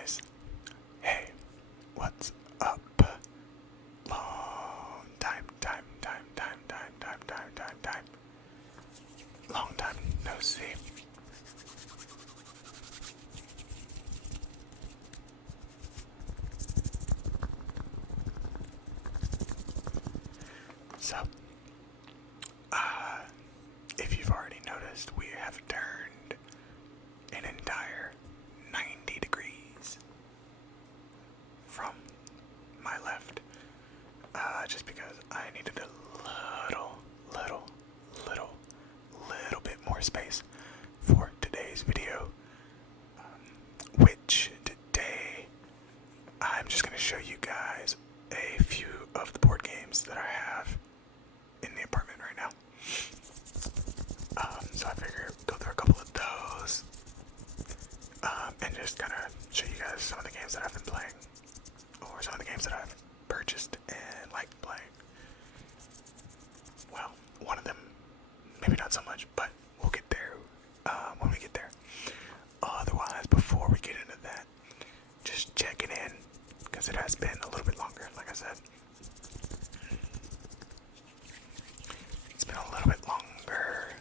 guys. Hey, what's up? Long time. Long time no see. So, if you've already noticed, we have turned an entire 90 degrees from my left. Just because I needed a little bit more space for today's video. Which today I'm just going to show you guys a few of the board games that I have in the apartment right now. So I figured go through a couple of those and just kind of show you guys some of the games that I've been playing, or some of the games that I've purchased and liked playing. Well, one of them, maybe not so much, but we'll get there when we get there. Otherwise, before we get into that, just checking in, because it has been a little bit longer, like I said. It's been a little bit longer,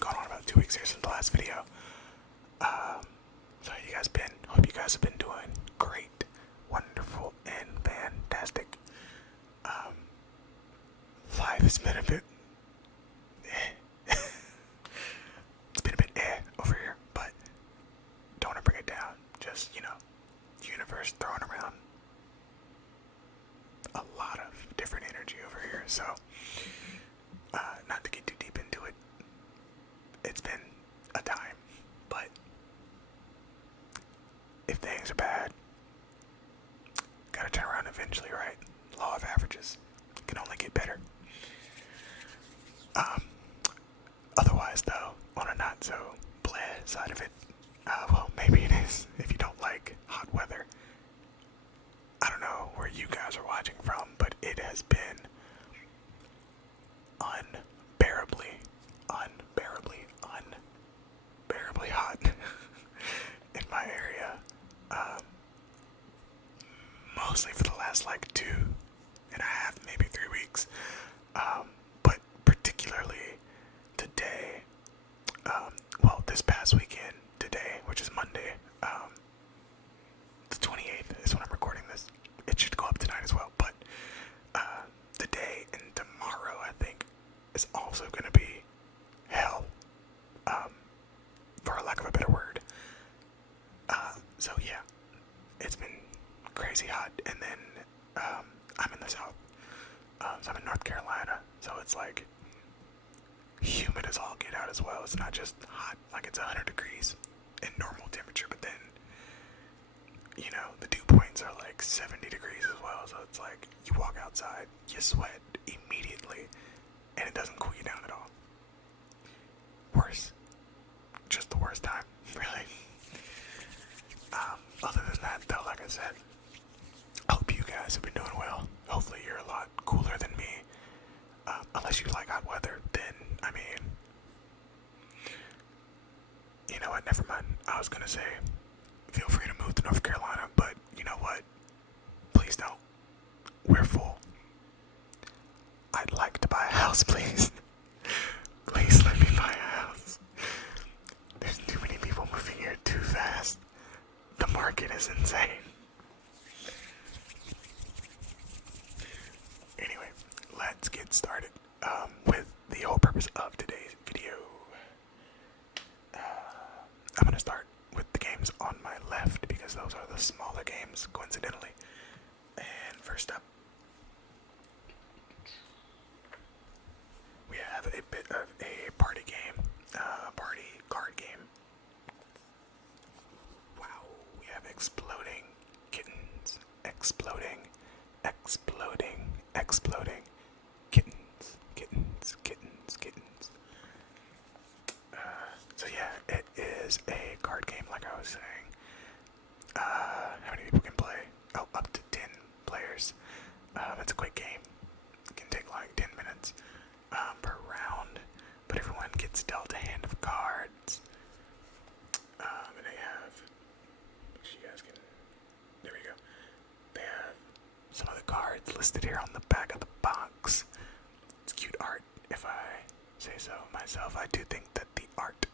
going on about 2 weeks here since the last video. So how you guys been? Hope you guys have been doing great, wonderful, and fantastic. Life has been a bit it's been a bit over here, but don't want to bring it down. Just, the universe throwing around a lot of different energy over here. So, not to get too deep into it, it's been a time, but if things are bad, gotta turn around eventually, right? Law of averages can only get better. Otherwise, though, on a not so bleh side of it, well, maybe it is if you don't like hot weather. I don't know where you guys are watching from, but it has been unbearably hot in my area. Mostly for the last like 2.5, maybe 3 weeks. But particularly today, well, this past weekend, today, which is Monday, the 28th is when I'm recording this. It should go up tonight as well, but today and tomorrow, I think, is also going to be hell, for a lack of a better word. So yeah, it's been crazy hot, and then I'm in the south, so I'm in North Carolina, so it's like humid as all get out as well. It's not just hot, like it's 100 degrees in normal temperature, but then, the dew points are like 70 degrees as well, so it's like you walk outside, you sweat immediately, and it doesn't cool you down at all. Worse. Just the worst time, really. Other than that, though, like I said, hope you guys have been doing well. Hopefully you're a lot cooler than me. Unless you like hot weather, then, you know what, never mind. I was gonna say, feel free to move to North Carolina, but you know what? Please don't. We're full. I'd like to buy a house, please. Please let me buy a house. There's too many people moving here too fast. The market is insane. Anyway, let's get started with the whole purpose of today's video. I'm going to start with the games on my left because those are the smaller games, coincidentally. And first up, we have a bit of a party game, party card game. Wow, we have exploding kittens, exploding kittens. So yeah, it is a card game, like I was saying. How many people can play? Oh, up to 10 players. It's a quick game. It can take like 10 minutes per round, but everyone gets dealt a hand of cards. And they have, listed here on the back of the box. It's cute art, if I say so myself. I do think that the art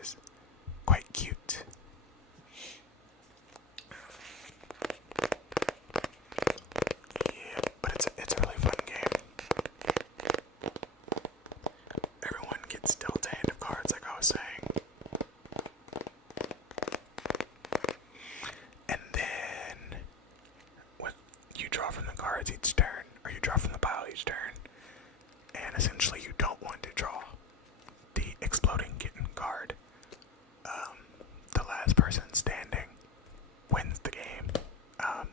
is quite cute. Yeah, but it's a really fun game. Everyone gets dealt a hand of cards, like I was saying. And then you draw from the cards each turn, or you draw from the pile each turn. And essentially you don't want to draw the exploding kitten card. The last person standing wins the game.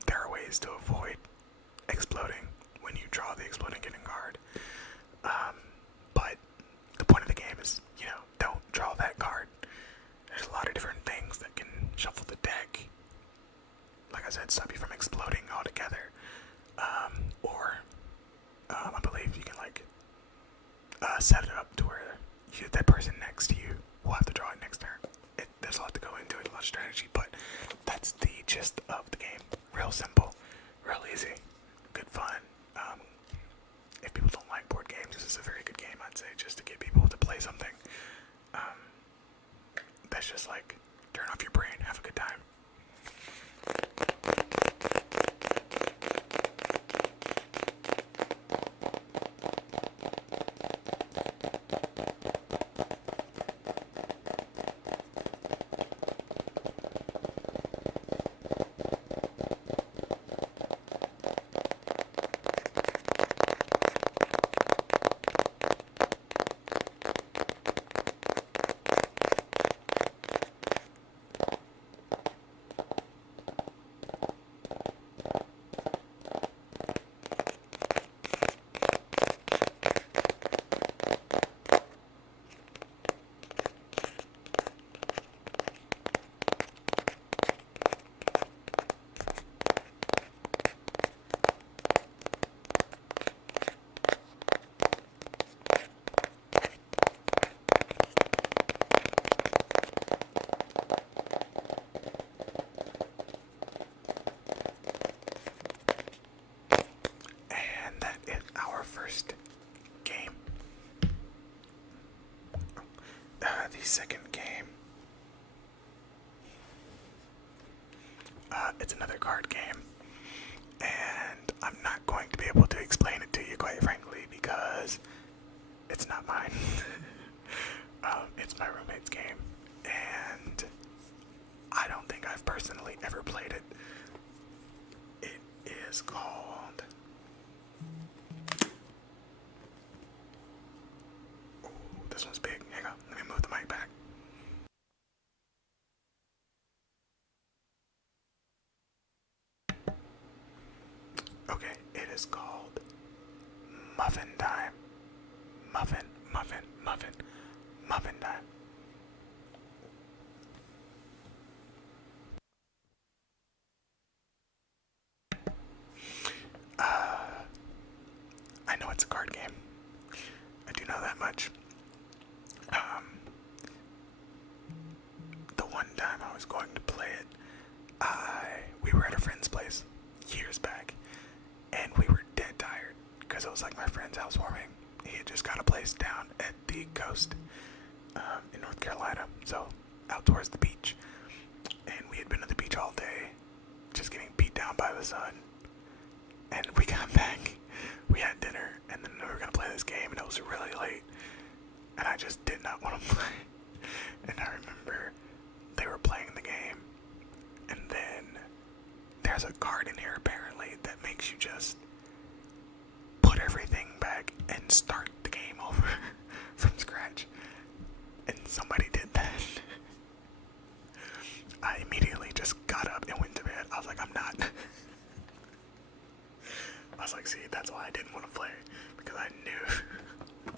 There are ways to avoid exploding when you draw the exploding kitten card. But the point of the game is, don't draw that card. There's a lot of different things that can shuffle the deck. Like I said, stop you from exploding altogether. Or I believe you can set it up to where that person next to you will have to draw it next turn. There's a lot to go into it, a lot of strategy, but that's the gist of the game. Real simple, real easy, good fun. If people don't like board games, this is a very good game, I'd say, just to get people to play something. That's just turn off your brain, have a good time. First game. The second game. It's another card game, and I'm not going to be able to explain it to you, quite frankly, because it's not mine. It's my roommate's game, and I don't think I've personally ever played it. It is called... This one's big. Hang on, let me move the mic back. Okay, it is called Muffin Time. Muffin Time. I know it's a card game. I do know that much. The one time I was going to play it, we were at a friend's place years back, and we were dead tired because it was my friend's housewarming. He had just got a place down at the coast in North Carolina, so out towards the beach, and we had been at the beach all day, just getting beat down by the sun. And we got back, we had dinner, and then we were gonna play this game, and it was really late, and I just did not want to play. And I remember they were playing the game, and then there's a card in here apparently that makes you just put everything back and start the game over from scratch. And somebody did that. I immediately just got up and went to bed. I was like, I'm not. I was like, see, that's why I didn't want to play, because I knew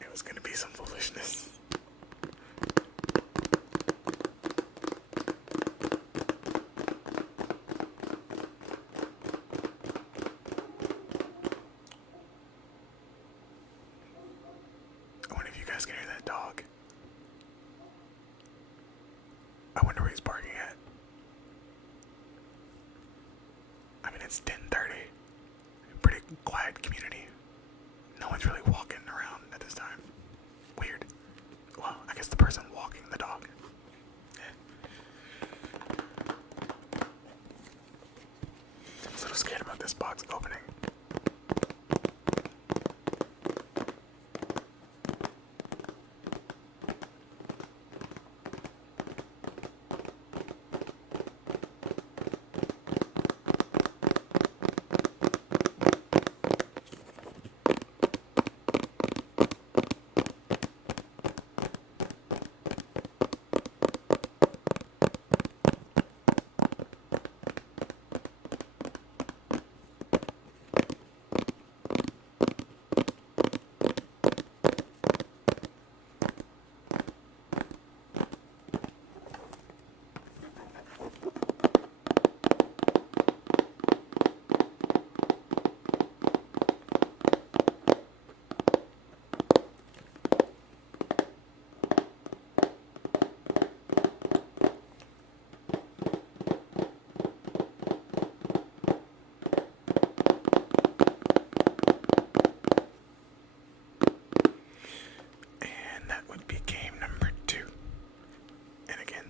it was going to be some foolishness. I wonder if you guys can hear that dog. I wonder where he's barking at. I mean, it's 10:30. box opening.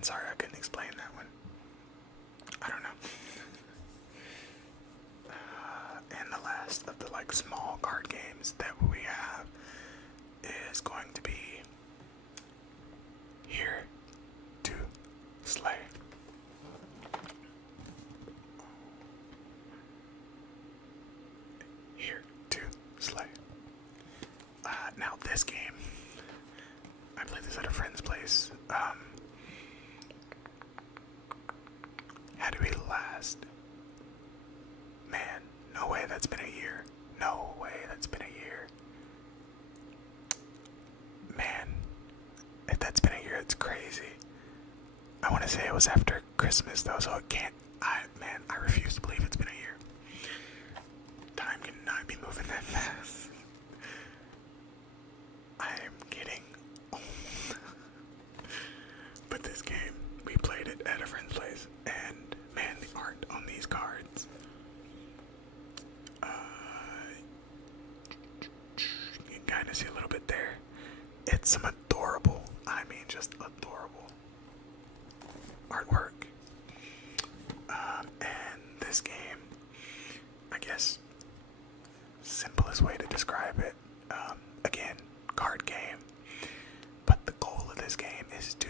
Sorry, I couldn't explain that one. I don't know. And the last of the small card games that we have is going to be Here to Slay. Here to Slay. Now this game, I played this at a friend's place. How do we last? Man, no way that's been a year. No way that's been a year. Man, if that's been a year, it's crazy. I want to say it was after Christmas though, so it can't. I refuse to believe it's been a year. Time cannot be moving that fast. I am getting old. But this game, we played it at a friend's place, and man, the art on these cards. You can kind of see a little bit there. It's some adorable, just adorable artwork. And this game, I guess, simplest way to describe it, again, card game. But the goal of this game is to,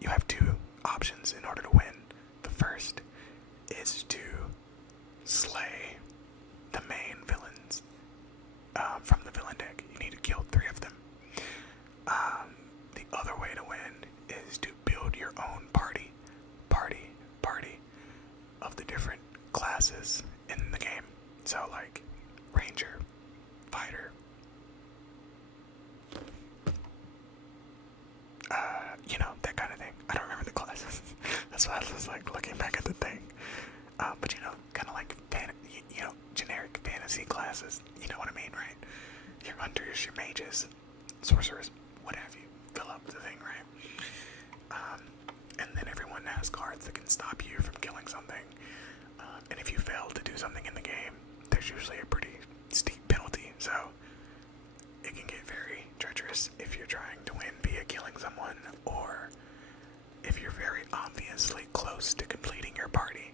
you have two options in order to win. The first is to slay the main villains from the villain deck. You need to kill 3 of them. The other way to win is to build your own party of the different classes in the game. So ranger, fighter, that kind of thing. I don't remember the classes. That's why I was looking back at the thing. But kind of generic fantasy classes. You know what I mean, right? Your hunters, your mages, sorcerers, what have you. Fill up the thing, right? And then everyone has cards that can stop you from killing something. And if you fail to do something in the game, there's usually a pretty steep penalty. So it can get very treacherous if you're trying to win via killing someone, or if you're very obviously close to completing your party.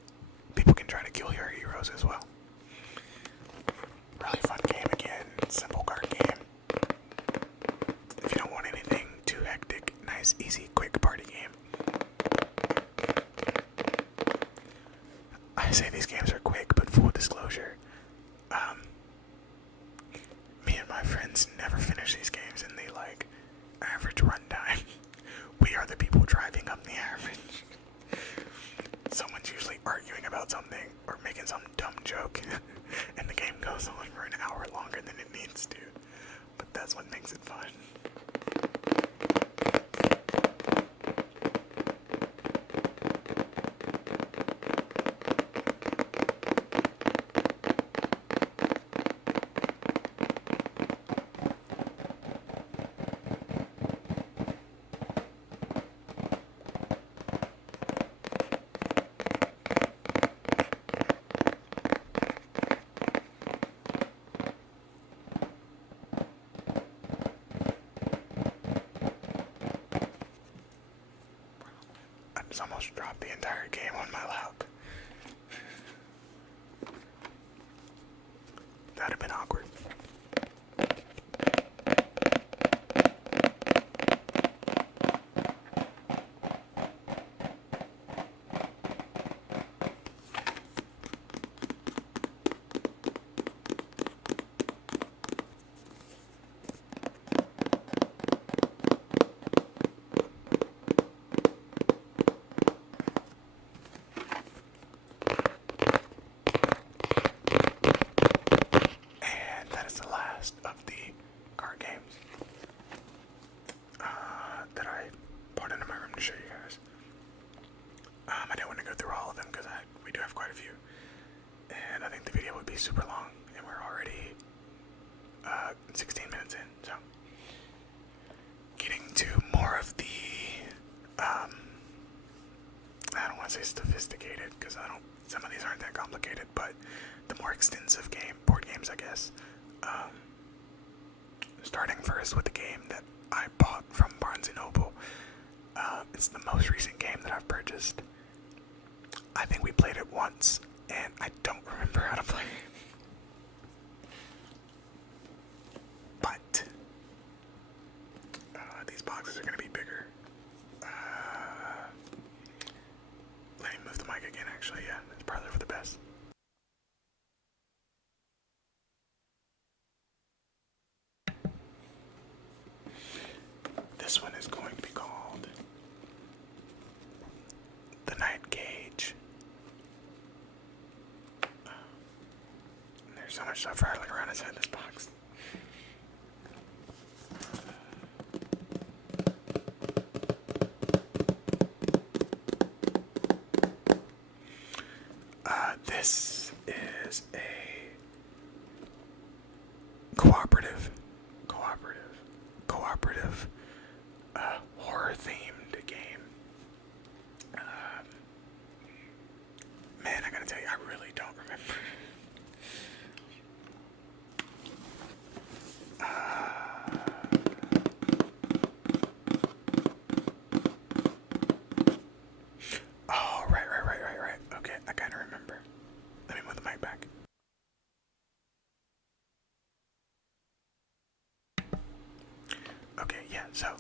People can try to kill your heroes as well. Really fun game again. Simple card game. If you don't want anything too hectic, nice, easy, quick party game. I say these games are quick, but full disclosure, me and my friends never finish these games in the average runtime. We are the people driving up the average. Someone's usually arguing about something or making some dumb joke, and the game goes on for an hour longer than it needs to. But that's what makes it fun. I just almost dropped the entire game on my lap. That'd have been awkward. And that is the last of the card games that I brought into my room to show you guys. I didn't want to go through all of them because we do have quite a few, and I think the video would be super long, and we're already 16 minutes in. So, getting to more of the I don't want to say sophisticated because some of these aren't that complicated, but the more extensive board games, I guess. Starting first with the game that I bought from Barnes & Noble. It's the most recent game that I've purchased. I think we played it once, and I don't remember how to play it. But these boxes are going to be bigger. Let me move the mic again, actually. Yeah, it's probably for the best. This one is going to be called The Night Cage. There's so much stuff rattling around inside this box. This is a cooperative horror-themed game. Man, I gotta tell you, I really don't remember. Oh, right. Okay, I kinda remember. Let me move the mic back. Okay, yeah, so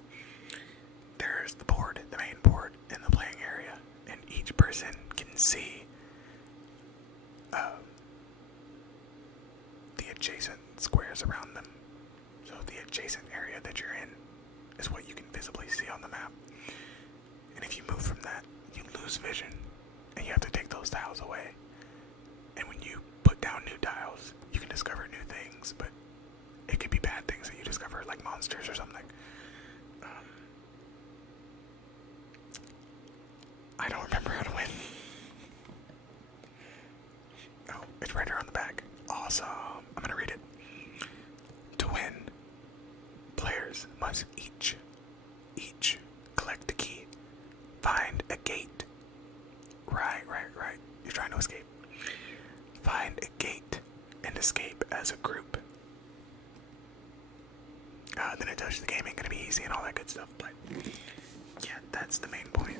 there's the board, the main board, in the playing area, and each person can see the adjacent squares around them. So the adjacent area that you're in is what you can visibly see on the map. And if you move from that, you lose vision, and you have to take those tiles away. And when you put down new tiles, you can discover new things, but it could be bad things that you discover, like monsters or something. I don't remember how to win. Oh, it's right here on the back. Awesome. I'm gonna read it. To win, players must each collect a key, find a gate. Right. You're trying to escape. Find a gate and escape as a group. Then it tells you the game ain't gonna be easy and all that good stuff, but yeah, that's the main point.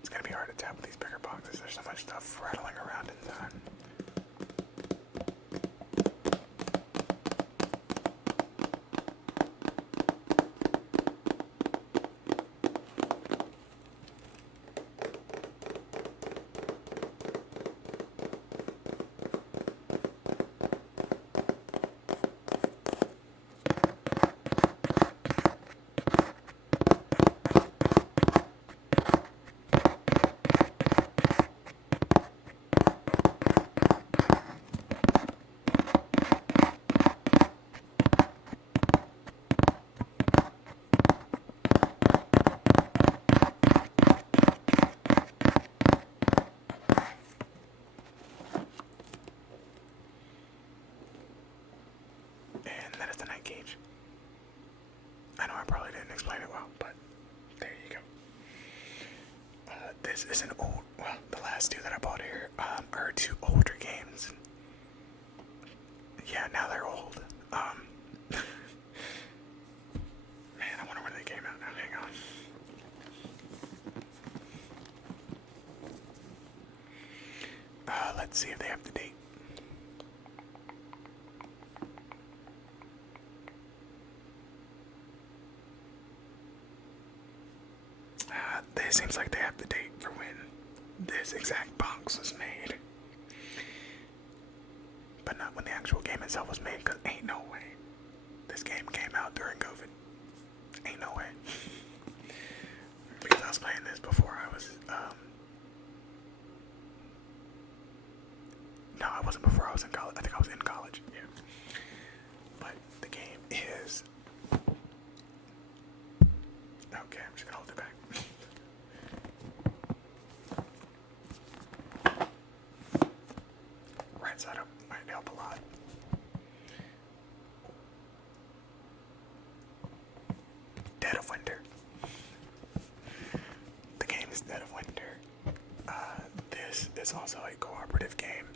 It's gonna be hard to tap with these bigger boxes. There's so much stuff rattling around inside. Cage. I know I probably didn't explain it well, but there you go. This is an old, well, the last two that I bought here are two older games. Yeah, now they're old. Man, I wonder when they came out now. Hang on. Let's Let's see if they have the date. It seems like they have the date for when this exact box was made. But not when the actual game itself was made, because ain't no way. This game came out during COVID. Ain't no way. Because I was playing this before I was, no, I wasn't before I was in college. I think I was in college, yeah. But the game is, okay, I'm just gonna hold it back. Right side up might help a lot. Dead of Winter. The game is Dead of Winter. This is also a cooperative game.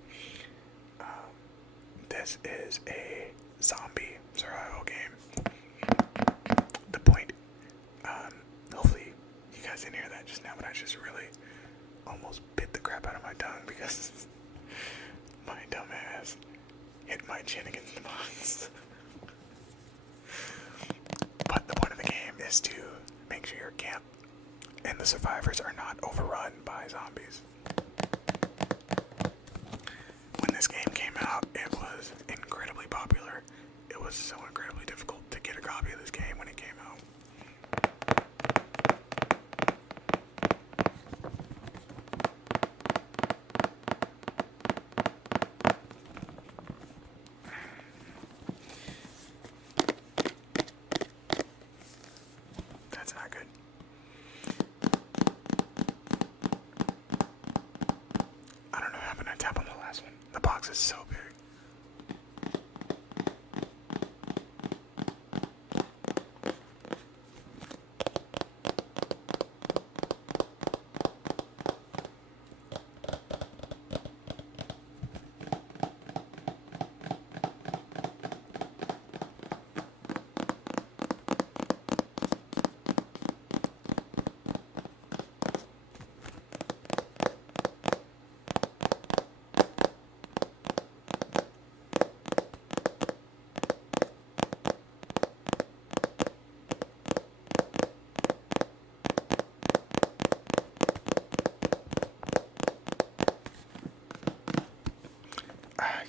This is a zombie survival game. The point, hopefully you guys didn't hear that just now, but I just really almost bit the crap out of my tongue because my dumb ass hit my chin against the box. But the point of the game is to make sure your camp and the survivors are not overrun by zombies. When this game came out, it was incredibly popular. It was so incredibly difficult to get a copy of this game when it came out. That's not good. I don't know what happened. I tapped on the last one. The box is so big.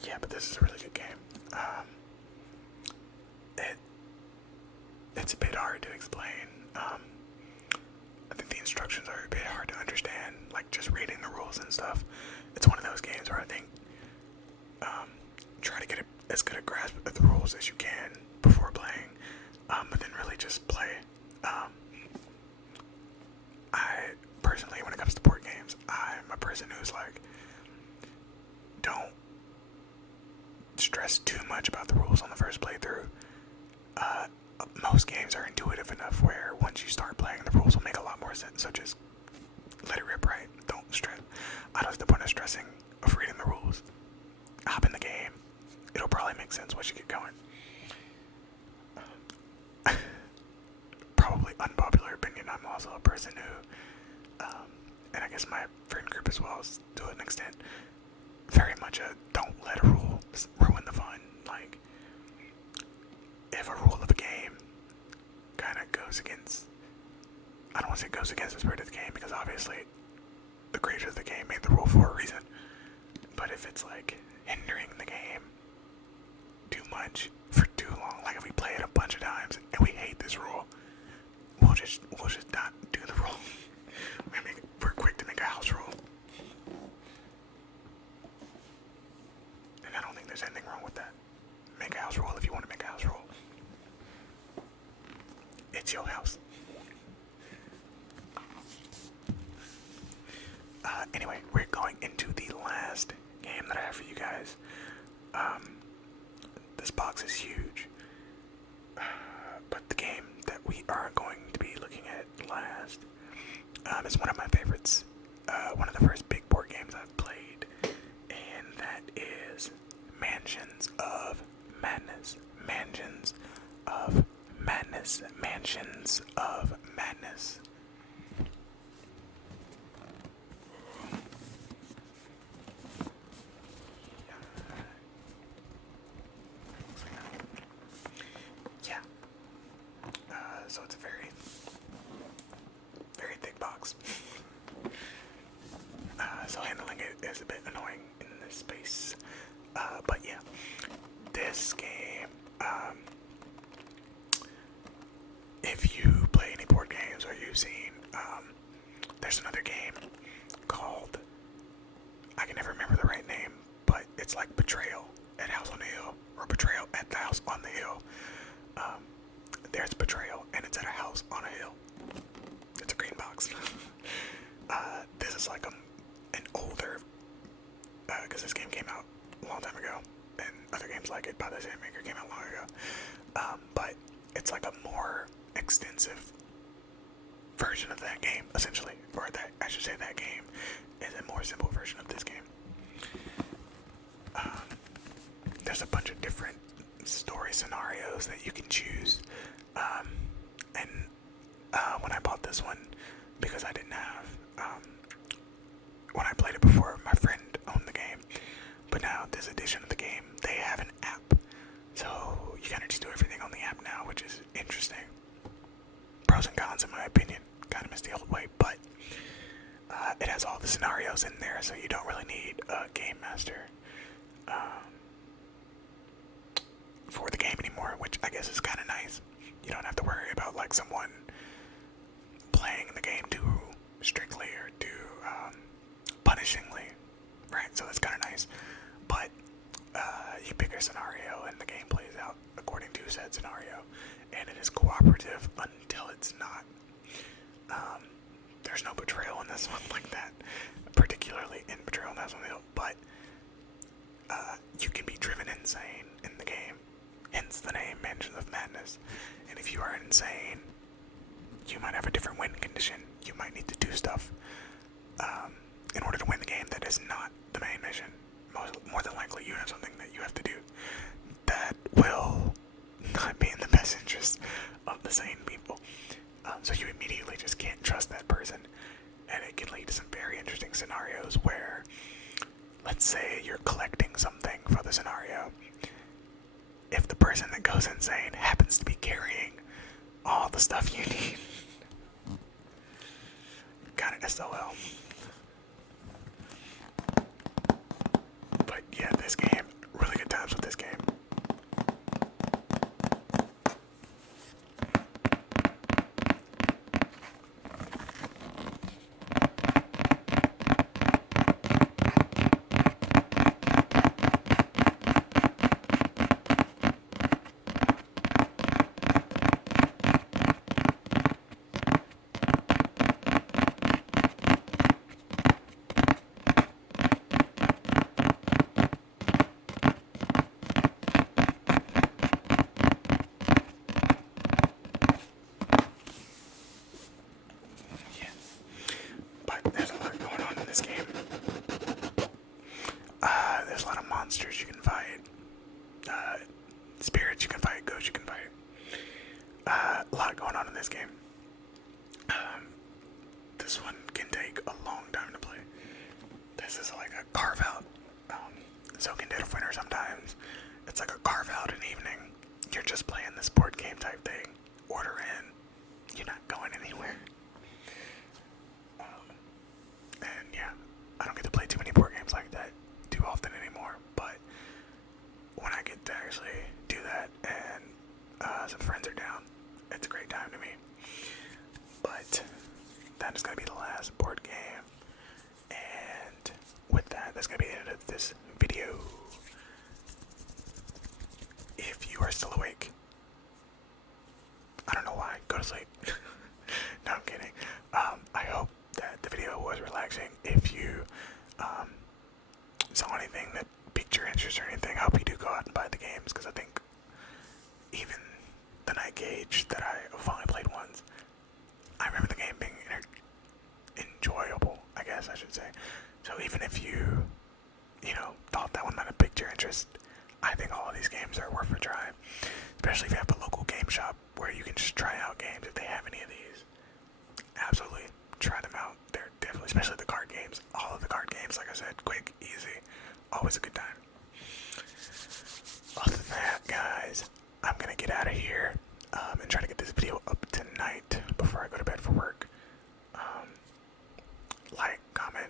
Yeah, but this is a really good game. It's a bit hard to explain. I think the instructions are a bit hard to understand, like just reading the rules and stuff. It's one of those games where I think try to get as good a grasp of the rules as you can before playing, but then really just play. I personally, when it comes to board games, I'm a person who's like, don't stress too much about the rules on the first playthrough. Most games are intuitive enough where once you start playing, the rules will make a lot more sense. So just let it rip, right? Don't stress. I don't see the point of stressing of reading the rules. Hop in the game. It'll probably make sense once you get going. Probably unpopular opinion. I'm also a person who, and I guess my friend group as well, is to an extent, very much a don't let a rule ruin the fun. Like, if a rule of a game kind of goes against, I don't want to say goes against the spirit of the game, because obviously the creators of the game made the rule for a reason. But if it's like hindering the game too much for too long, like if we play it a bunch of times and we hate this rule, we'll just not do the rule. We're quick to make a house rule. And I don't think there's anything wrong with that. Make a house rule if you want to make a house rule. It's your house. Anyway, we're going into the last game that I have for you guys. This box is huge. But the game that we are going to be looking at last is one of my favorites. One of the first big board games I've played. And that is Mansions of Madness. Mansions of Madness. Mansions of Madness. So it's a very, very thick box. So handling it is a bit annoying in this space. But yeah, this game, if you play any board games or you've seen, there's another game called, I can never remember the right name, but it's like Betrayal at House on the Hill, or Betrayal at the House on the Hill. There's Betrayal, and it's at a house on a hill. It's a green box. This is like an older, because this game came out a long time ago, and other games like it by the same maker came out long ago. But it's like a more extensive version of that game, essentially, or that I should say that game is a more simple version of this game. There's a bunch of different story scenarios that you can choose, and when I bought this one, because I didn't have, when I played it before, my friend owned the game, but now this edition of the game, they have an app, so you kind of just do everything on the app now, which is interesting. Pros and cons in my opinion, kind of miss the old way, but it has all the scenarios in there, so you don't really need a game master for the game anymore, which I guess is kind of nice. You don't have to worry about like someone playing the game too strictly or too punishingly, right? So that's kind of nice. But you pick a scenario and the game plays out according to said scenario, and it is cooperative until it's not. There's no betrayal in this one like that, particularly in Betrayal on the House on the Hill, but you can be driven insane in the game, hence the name Mansions of Madness. And if you are insane, you might have a different win condition. You might need to do stuff in order to win the game that is not the main mission. More than likely, you have something that you have to do that will not be in the best interest of the sane people. So you immediately just can't trust that person, and it can lead to some very interesting scenarios where, let's say you're collecting something for the scenario. If the person that goes insane happens to be carrying all the stuff you need, kind of SOL. But yeah, this game, really good times with this game. There's a lot of monsters you can fight, spirits you can fight, ghosts you can fight. A lot going on in this game. This one can take a long time to play. This is like a carve out. So can Dead of Winter sometimes. It's like a carve out an evening. You're just playing this board game type thing. Order in. You're not going anywhere. And yeah, I don't get to play too many board games like that too often anymore, but when I get to actually do that and some friends are down, it's a great time to me. But that is going to be the last board game, and with that, that's going to be the end of this video. If you are still awake, I don't know why, go to sleep. No, I'm kidding. I hope that the video was relaxing. If you saw anything that piqued your interest or anything, I hope you do go out and buy the games, because I think even the Night Gauge that I've only played once, I remember the game being enjoyable, I guess I should say. So even if you thought that one might have piqued your interest, I think all of these games are worth a try, especially if you have a local game shop where you can just try out games. If they have any of these, absolutely try them out. They're definitely, especially the card games. All of the card games, like I said, quick, easy, always a good time. Other than that, guys, I'm gonna get out of here. and try to get this video up tonight before I go to bed for work. Like, comment,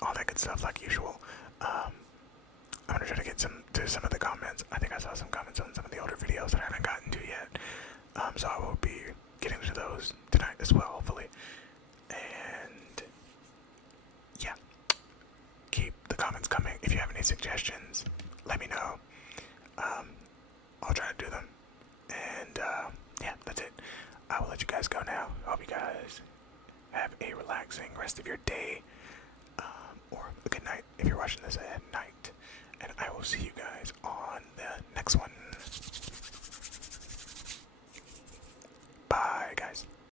all that good stuff like usual. I'm gonna try to get to some of the comments. I think I saw some comments on some of the older videos that I haven't gotten to yet. So I will be getting to those tonight as well, hopefully. And yeah, keep the comments coming. If you have any suggestions, let me know. I'll try to do them. And yeah, that's it. I will let you guys go now. I hope you guys have a relaxing rest of your day, or a good night if you're watching this at night. And I will see you